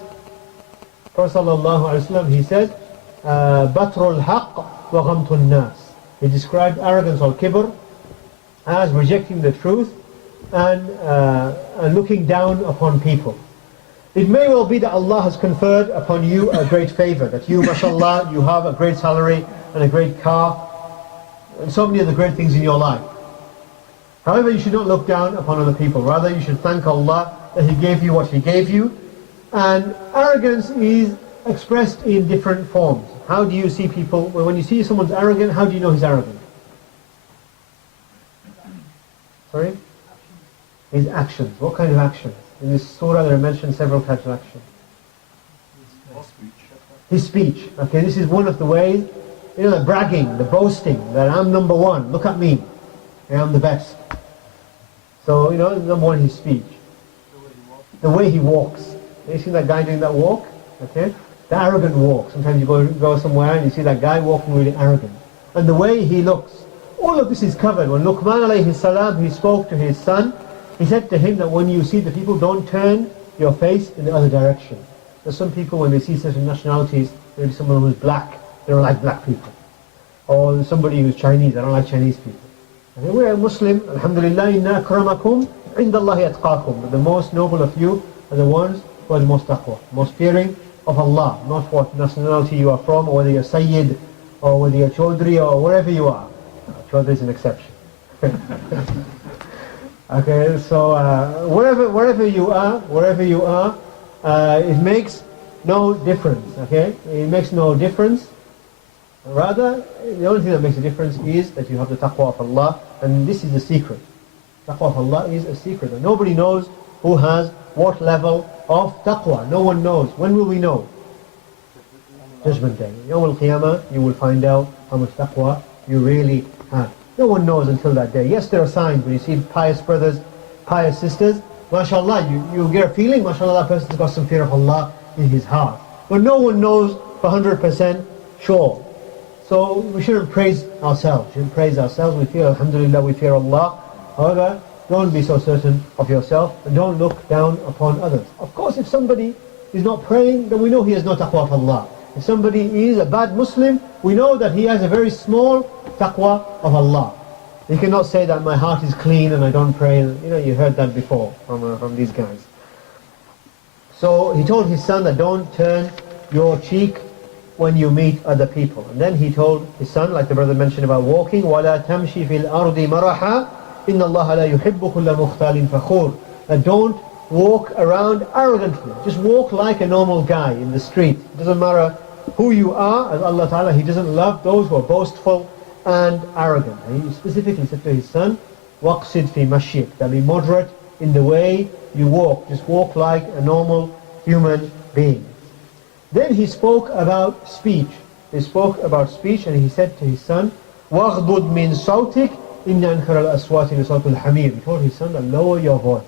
Prophet ﷺ, he said, بَطْرُ الْحَقِّ وَغَمْتُ النَّاسِ. He described arrogance or kibr as rejecting the truth and looking down upon people. It may well be that Allah has conferred upon you a great favor, that you, mashallah, you have a great salary and a great car and so many other great things in your life. However, you should not look down upon other people. Rather, you should thank Allah that He gave you what He gave you. And arrogance is expressed in different forms. How do you see people? Well, when you see someone's arrogant, how do you know he's arrogant? Sorry? His actions. What kind of actions? In this surah there are mentioned several types of actions. His speech. Okay, this is one of the ways, the bragging, the boasting, that I'm number one, look at me, I'm the best. So, number one, his speech. The way he walks. You see that guy doing that walk? Okay? The arrogant walk. Sometimes you go somewhere and you see that guy walking really arrogant. And the way he looks. All of this is covered. When Luqman alayhi salam, he spoke to his son, he said to him that when you see the people, don't turn your face in the other direction. There's some people, when they see certain nationalities, maybe someone who's black, they don't like black people. Or somebody who's Chinese, they don't like Chinese people. And we're a Muslim, alhamdulillah, inna akramakum indallahi atqakum. But the most noble of you are the ones who are the most taqwa, most fearing of Allah, not what nationality you are from, or whether you're Sayyid, or whether you're Chowdhury, or wherever you are. Chowdhury is an exception. Okay, so wherever you are, it makes no difference. Okay, it makes no difference. Rather, the only thing that makes a difference is that you have the taqwa of Allah, and this is the secret. Taqwa of Allah is a secret, and nobody knows who has what level of taqwa. No one knows. When will we know? Judgment Day. Yawm al-Qiyamah, you will find out how much taqwa you really have. No one knows until that day. Yes, there are signs when you see pious brothers, pious sisters. MashaAllah, you get a feeling, MashaAllah, that person's got some fear of Allah in his heart. But no one knows for 100% sure. So we shouldn't praise ourselves. We shouldn't praise ourselves. We fear, alhamdulillah, we fear Allah. However, don't be so certain of yourself and don't look down upon others. Of course, if somebody is not praying, then we know he has no taqwa of Allah. If somebody is a bad Muslim, we know that he has a very small taqwa of Allah. You cannot say that my heart is clean and I don't pray. You know, you heard that before from these guys. So he told his son that don't turn your cheek when you meet other people. And then he told his son, like the brother mentioned about walking, وَلَا تَمْشِي فِي الْأَرْضِ مَرَحًا إِنَّ اللَّهَ لَا يُحِبُّ كُلَّ مُخْتَالٍ فَخُورٍ. And don't walk around arrogantly. Just walk like a normal guy in the street. It doesn't matter who you are, as Allah Ta'ala, He doesn't love those who are boastful and arrogant. And He specifically said to his son, وَقْصِدْ فِي مَشْيِكَ, that be moderate in the way you walk. Just walk like a normal human being. Then he spoke about speech. He spoke about speech and he said to his son, وَغْضُضْ مِنْ صَوْتِكَ إِنَّ أَنْكَرَ الْأَصْوَاتِ لِصَوْتِ الْحَمِيرِ. He told his son that lower your voice.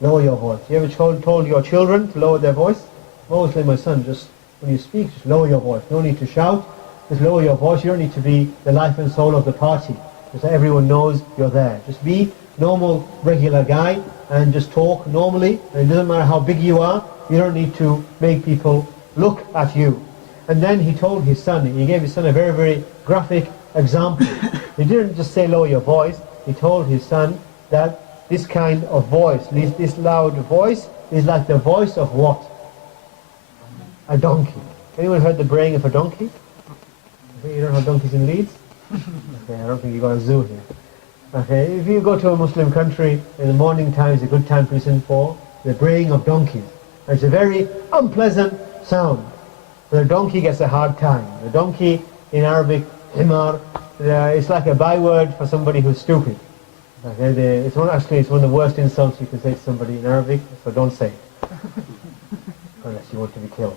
Lower your voice. You ever told your children to lower their voice? I always say, my son, just when you speak, just lower your voice. No need to shout. Just lower your voice. You don't need to be the life and soul of the party, just so everyone knows you're there. Just be normal, regular guy and just talk normally. And it doesn't matter how big you are. You don't need to make people look at you. And then he told his son, he gave his son a very, very graphic example. He didn't just say lower your voice. He told his son that this kind of voice, this loud voice, is like the voice of what? A donkey. Anyone heard the braying of a donkey? Okay, you don't have donkeys in Leeds? Okay, I don't think you got a zoo here. Okay, if you go to a Muslim country, in the morning time is a good time to listen for the braying of donkeys. And it's a very unpleasant sound. The donkey gets a hard time. The donkey in Arabic, himar, it's like a byword for somebody who's stupid. Okay, it's one of the worst insults you can say to somebody in Arabic, so don't say it. Unless you want to be killed.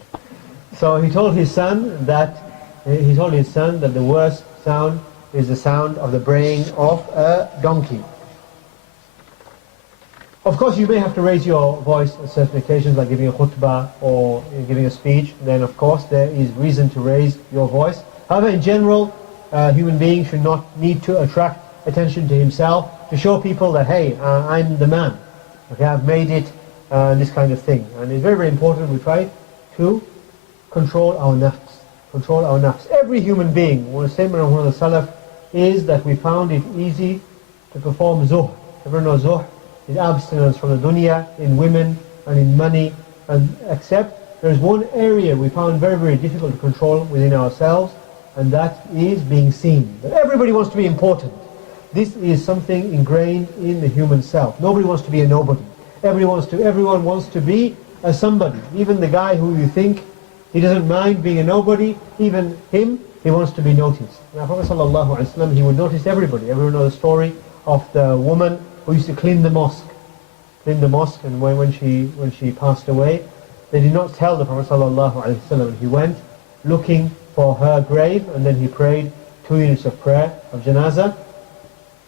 So he told his son that the worst sound is the sound of the braying of a donkey. Of course, you may have to raise your voice on certain occasions, like giving a khutbah or giving a speech. Then, of course, there is reason to raise your voice. However, in general, a human being should not need to attract attention to himself, to show people that, hey, I'm the man. Okay, I've made it, this kind of thing. And it's very, very important we try to control our nafs. Control our nafs. Every human being, one of the Salaf, is that we found it easy to perform zuh. Everyone knows zuh is abstinence from the dunya, in women and in money, and except there's one area we found very, very difficult to control within ourselves, and that is being seen. That everybody wants to be important. This is something ingrained in the human self. Nobody wants to be a nobody. Everyone wants to be a somebody. Even the guy who you think he doesn't mind being a nobody, even him, he wants to be noticed. Now, Prophet ﷺ, he would notice everybody. Everyone knows the story of the woman who used to clean the mosque. And when she passed away, they did not tell the Prophet ﷺ. He went looking for her grave, and then he prayed 2 units of prayer of janazah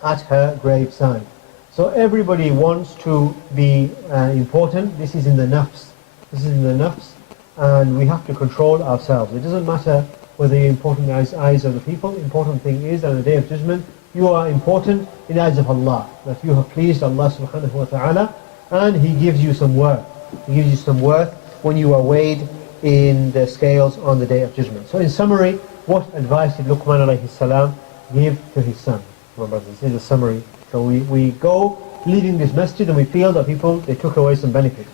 at her graveside. So everybody wants to be important. This is in the nafs. And we have to control ourselves. It doesn't matter whether you're important in the eyes of the people. The important thing is that on the Day of Judgment, you are important in the eyes of Allah. That you have pleased Allah subhanahu wa ta'ala, and He gives you some worth. He gives you some worth when you are weighed in the scales on the Day of Judgment. So in summary, what advice did Luqman alayhi salam give to his son? My brothers, this is a summary. So we go leaving this masjid and we feel that people, they took away some benefit.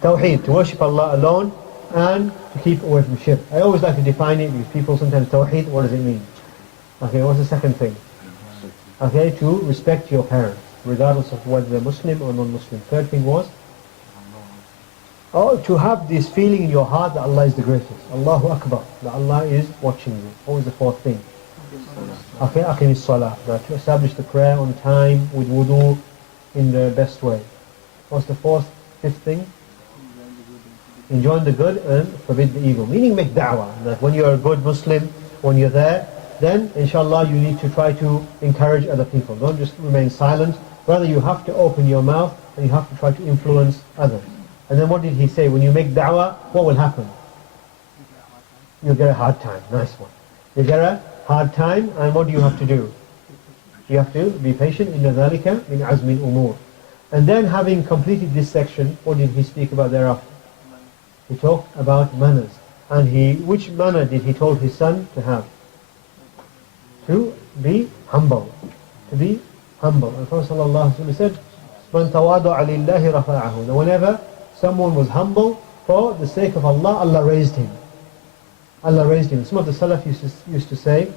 Tawheed, to worship Allah alone and to keep away from shirk. I always like to define it because people sometimes, Tawheed, what does it mean? Okay, what's the second thing? Okay, to respect your parents, regardless of whether they're Muslim or non-Muslim. Third thing was, to have this feeling in your heart that Allah is the greatest. Allahu Akbar, that Allah is watching you. What was the fourth thing? Okay, aqim as-salah, to establish the prayer on time with wudu in the best way. What's the fifth thing? Enjoin the good and forbid the evil. Meaning make da'wah, that when you're a good Muslim, when you're there, then inshallah you need to try to encourage other people. Don't just remain silent. Rather you have to open your mouth and you have to try to influence others. And then what did he say? When you make da'wah, what will happen? You'll get a hard time. Nice one. You get a hard time, and what do you have to do? You have to be patient. إِنَّ ذَلِكَ مِنْ عَزْمِ الْأُمُورِ. And then having completed this section, what did he speak about thereafter? He talked about manners. And which manner did he told his son to have? To be humble. To be humble. And Prophet ﷺ said, مَنْ تَوَاضَعَ لِلَّهِ رَفَعَهُ. Now whenever someone was humble for the sake of Allah, Allah raised him. Allah raised him. Some of the Salaf used to say,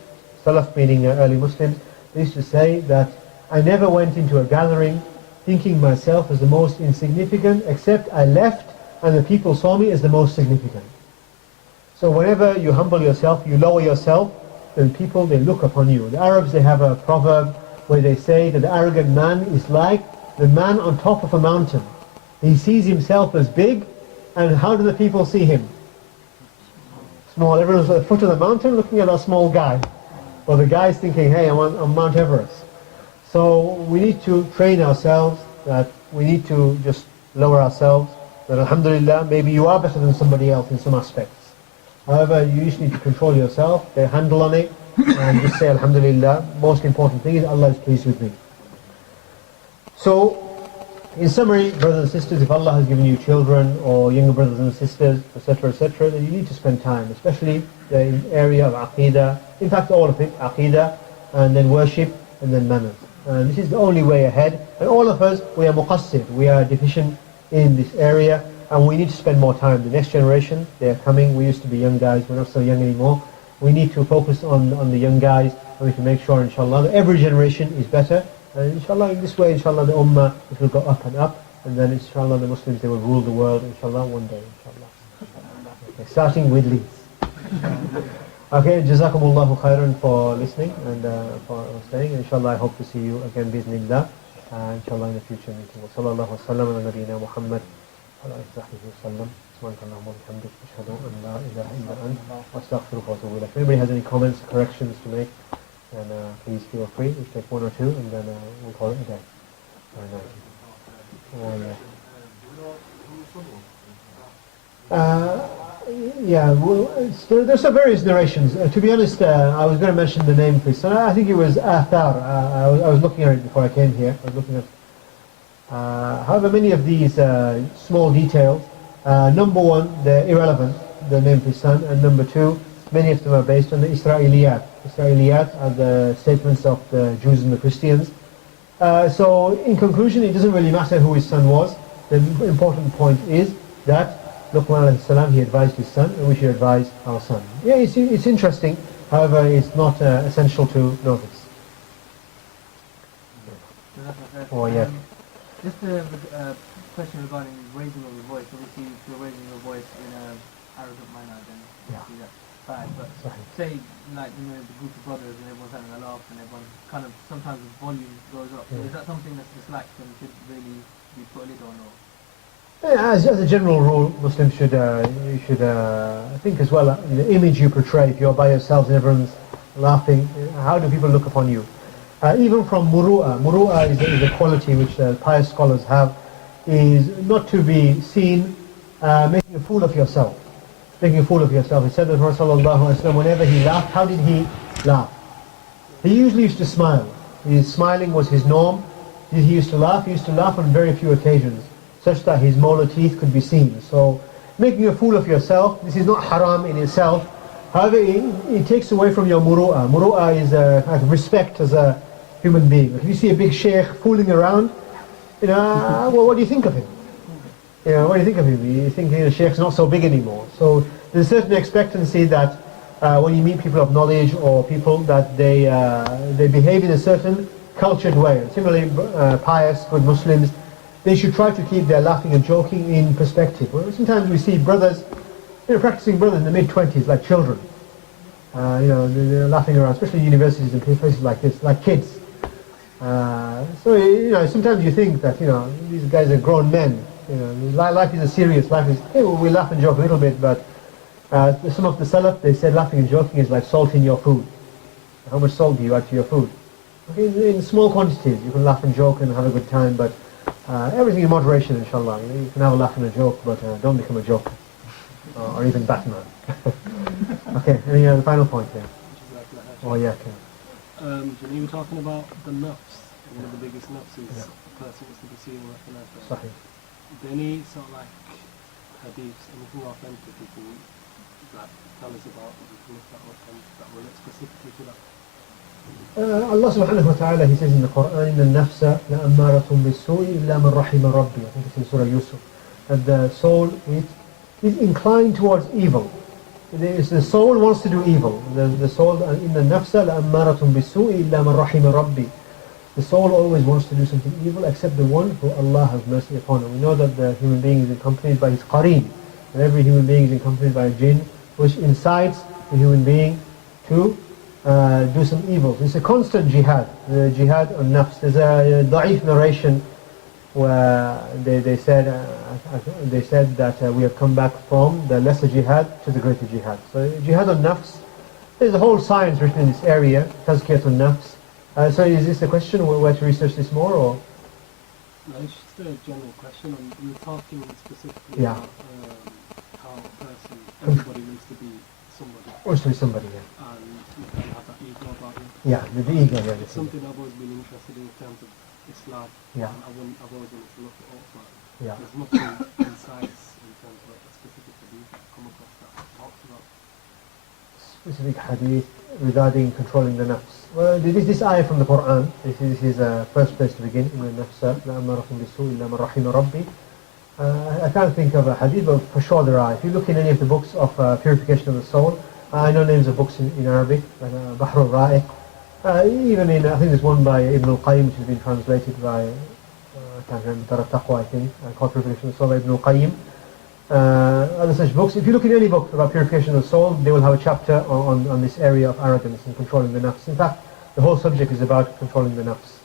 Salaf meaning early Muslims, they used to say that I never went into a gathering thinking myself as the most insignificant, except I left and the people saw me as the most significant. So whenever you humble yourself, you lower yourself, then people, they look upon you. The Arabs, they have a proverb where they say that the arrogant man is like the man on top of a mountain. He sees himself as big, and how do the people see him? Small. Everyone's at the foot of the mountain looking at a small guy. Or the guy's thinking, hey, I'm on Mount Everest. So we need to train ourselves, that we need to just lower ourselves, that alhamdulillah, maybe you are better than somebody else in some aspects. However, you just need to control yourself, get a handle on it, and just say alhamdulillah. Most important thing is Allah is pleased with me. So, in summary, brothers and sisters, if Allah has given you children or younger brothers and sisters, etc., then you need to spend time, especially in the area of aqidah, in fact all of it, aqidah, and then worship, and then manners. And this is the only way ahead. And all of us, we are muqassir, we are deficient in this area, and we need to spend more time. The next generation, they are coming. We used to be young guys, we're not so young anymore. We need to focus on the young guys, and we need to make sure, inshallah, that every generation is better. And inshallah, in this way, inshallah, the ummah, it will go up and up, and then inshallah, the Muslims, they will rule the world, inshallah, one day, inshallah. Okay, starting with Leeds. Okay, jazakumullahu khairan for listening and for staying. Inshallah, I hope to see you again, bismillah, inshallah, in the future meeting. Wa sallallahu wa sallam ala nabiyyina Muhammad wa ala alihi wa sallam. Subhanakallahumma wa bihamdik, ashhadu an la ilaha illa anta, wa astaghfiruka wa atubu ilayk. If anybody has any comments, corrections to make, then please feel free. We'll take one or two, and then we'll call it a day. Yeah, well, there's some various narrations. To be honest, I was going to mention the name for his son. I think it was Athar. I was looking at it before I came here. I was looking at. However, many of these small details. Number one, they're irrelevant. The name for his son, and number two, many of them are based on the Israeliyat. Israeliyat are the statements of the Jews and the Christians. So, in conclusion, it doesn't really matter who his son was. The important point is that Luqman alayhi salam, he advised his son, and we should advise our son. Yeah, it's interesting, however, it's not essential to know this. Oh, yeah. Just a question regarding raising of your voice. Obviously, if you're raising your voice in an arrogant manner, then obviously that's bad. But say, like, the group of brothers and everyone's having a laugh and everyone kind of, sometimes the volume goes up. So is that something that's disliked and should really be put a lid on? Or? Yeah, as a general rule, Muslims should think as well, the image you portray. If you're by yourselves and everyone's laughing, how do people look upon you? Even from muru'ah is a quality which pious scholars have, is not to be seen making a fool of yourself. Making a fool of yourself. He said that Rasulullah, whenever he laughed, how did he laugh? He usually used to smile. Smiling was his norm. He used to laugh. He used to laugh on very few occasions, such that his molar teeth could be seen. So, making a fool of yourself, this is not haram in itself. However, it takes away from your muru'ah. Muru'ah is respect as a human being. If you see a big sheikh fooling around, well, what do you think of him? What do you think of him? You think the sheikh's not so big anymore. So there's a certain expectancy that when you meet people of knowledge or people that they behave in a certain cultured way. Similarly, pious, good Muslims, they should try to keep their laughing and joking in perspective. Well, sometimes we see brothers, practicing brothers in the mid-20s, like children. They're laughing around, especially in universities and places like this, like kids. Sometimes you think that, these guys are grown men. Life is a serious, life is, we laugh and joke a little bit, but some of the Salaf, they said laughing and joking is like salt in your food. How much salt do you add to your food? Okay, in small quantities, you can laugh and joke and have a good time, but everything in moderation, inshallah. You can have a laugh and a joke, but don't become a joker. Or even Batman. Okay, any final point here? Oh yeah, okay. You were talking about the nafs. One of the biggest nafs is a person wants to be seen and recognized. Sahih. Is there any sort of like hadiths, anything authentic you can tell us about, or you can look that relate specifically to that? Allah subhanahu wa ta'ala, He says in the Quran, إِنَّ النَّفْسَ لَأَمَّارَةٌ بِالسُّوءِ إِلَّا مَنْ رَحِمَ رَبِّي. I think it's in Surah Yusuf. That the soul is inclined towards evil. The soul wants to do evil. The soul, إِنَّ النَّفْسَ لَأَمَّارَةٌ بِالسُّوءِ إِلَّا مَنْ رَحِمَ رَبِّي. The soul always wants to do something evil except the one who Allah has mercy upon. And we know that the human being is accompanied by his qareen. And every human being is accompanied by a jinn, which incites the human being to do some evil. It's a constant jihad, the jihad on nafs. There's a da'if narration where they said that we have come back from the lesser jihad to the greater jihad. So jihad on nafs, there's a whole science written in this area, tazkiyat on nafs. So is this a question where to research this more, or? No, it's just a general question. You're talking specifically about how a person, everybody needs to be somebody. Wants to be somebody, yeah. And you kind of have that ego about you. Yeah, the ego, yeah. It's something I've always been interested in terms of Islam. Yeah. And I've always wanted to look it up, but there's nothing concise in terms of a specific hadith I've come across that talks about. Specific hadith regarding controlling the nafs. Well, this ayah from the Quran. This is first place to begin. إِنَّ النَّفْسَ لَأَمَّارَةٌ بِالسُّوءِ إِلَّا مَنْ رَحِمَ رَبِّي. I can't think of a hadith, but for sure there are. If you look in any of the books of purification of the soul, I know names of books in Arabic, like Bahr al-Ra'iq. Even in, I think there's one by Ibn al-Qayyim, which has been translated by, I can't remember, Dar al-Taqwa, I think, called Purification of the Soul by Ibn al-Qayyim. Other such books. If you look in any book about purification of the soul, they will have a chapter on this area of arrogance and controlling the nafs. In fact, the whole subject is about controlling the nafs.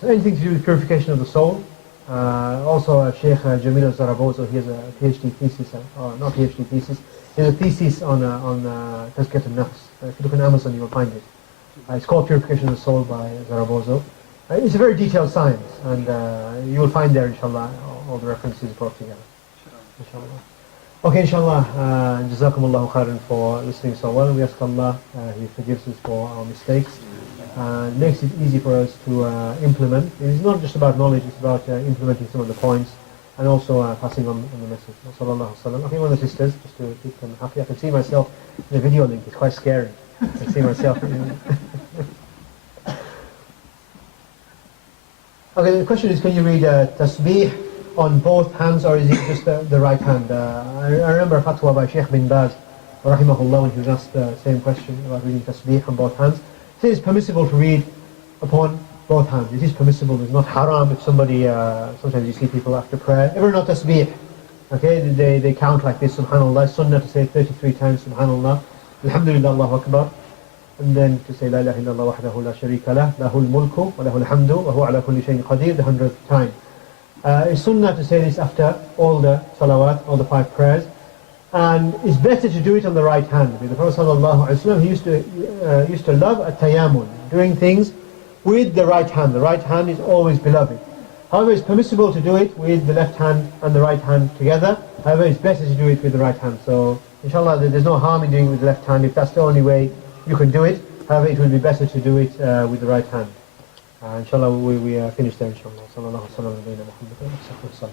So anything to do with purification of the soul. Also, Sheikh Jamil al-Zarabozo, he has a PhD thesis, not PhD thesis, he has a thesis on Tazkiyat al-Nafs. If you look on Amazon, you will find it. It's called Purification of the Soul by Zarabozo. It's a very detailed science, and you will find there, inshallah, all the references brought together. Inshallah. Okay, inshallah, jazakumullahu khairan for listening so well. We ask Allah, He forgives us for our mistakes and makes it easy for us to implement. It is not just about knowledge, it's about implementing some of the points and also passing on the message. Sallallahu sallam. Okay, one of the sisters, just to keep them happy. I can see myself in the video link, it's quite scary. I can see myself in Okay, the question is, can you read tasbih on both hands, or is it just the right hand? I remember a fatwa by Sheikh bin Baz, rahimahullah, when he was asked the same question about reading tasbih on both hands. He says it's permissible to read upon both hands. It is permissible. It's not haram if somebody, sometimes you see people after prayer, ever know tasbih, okay, they count like this, subhanallah, sunnah to say 33 times, subhanallah, alhamdulillah, Allahu Akbar, and then to say la ilaha illallah wahdahu la sharika lah, lahul mulku wa lahul hamdu wa huwa ala kulli shay'in qadir, the 100th time. It's sunnah to say this after all the salawat, all the 5 prayers, and it's better to do it on the right hand. The Prophet sallallahu alaihi wasallam, he used to love at-tayammun, doing things with the right hand. The right hand is always beloved. However, it's permissible to do it with the left hand and the right hand together. However, it's better to do it with the right hand. So, inshallah, there's no harm in doing it with the left hand if that's the only way you can do it. However, it will be better to do it with the right hand. Inshallah, we are finished there, inshallah. Sallallahu alaihi wa sallam.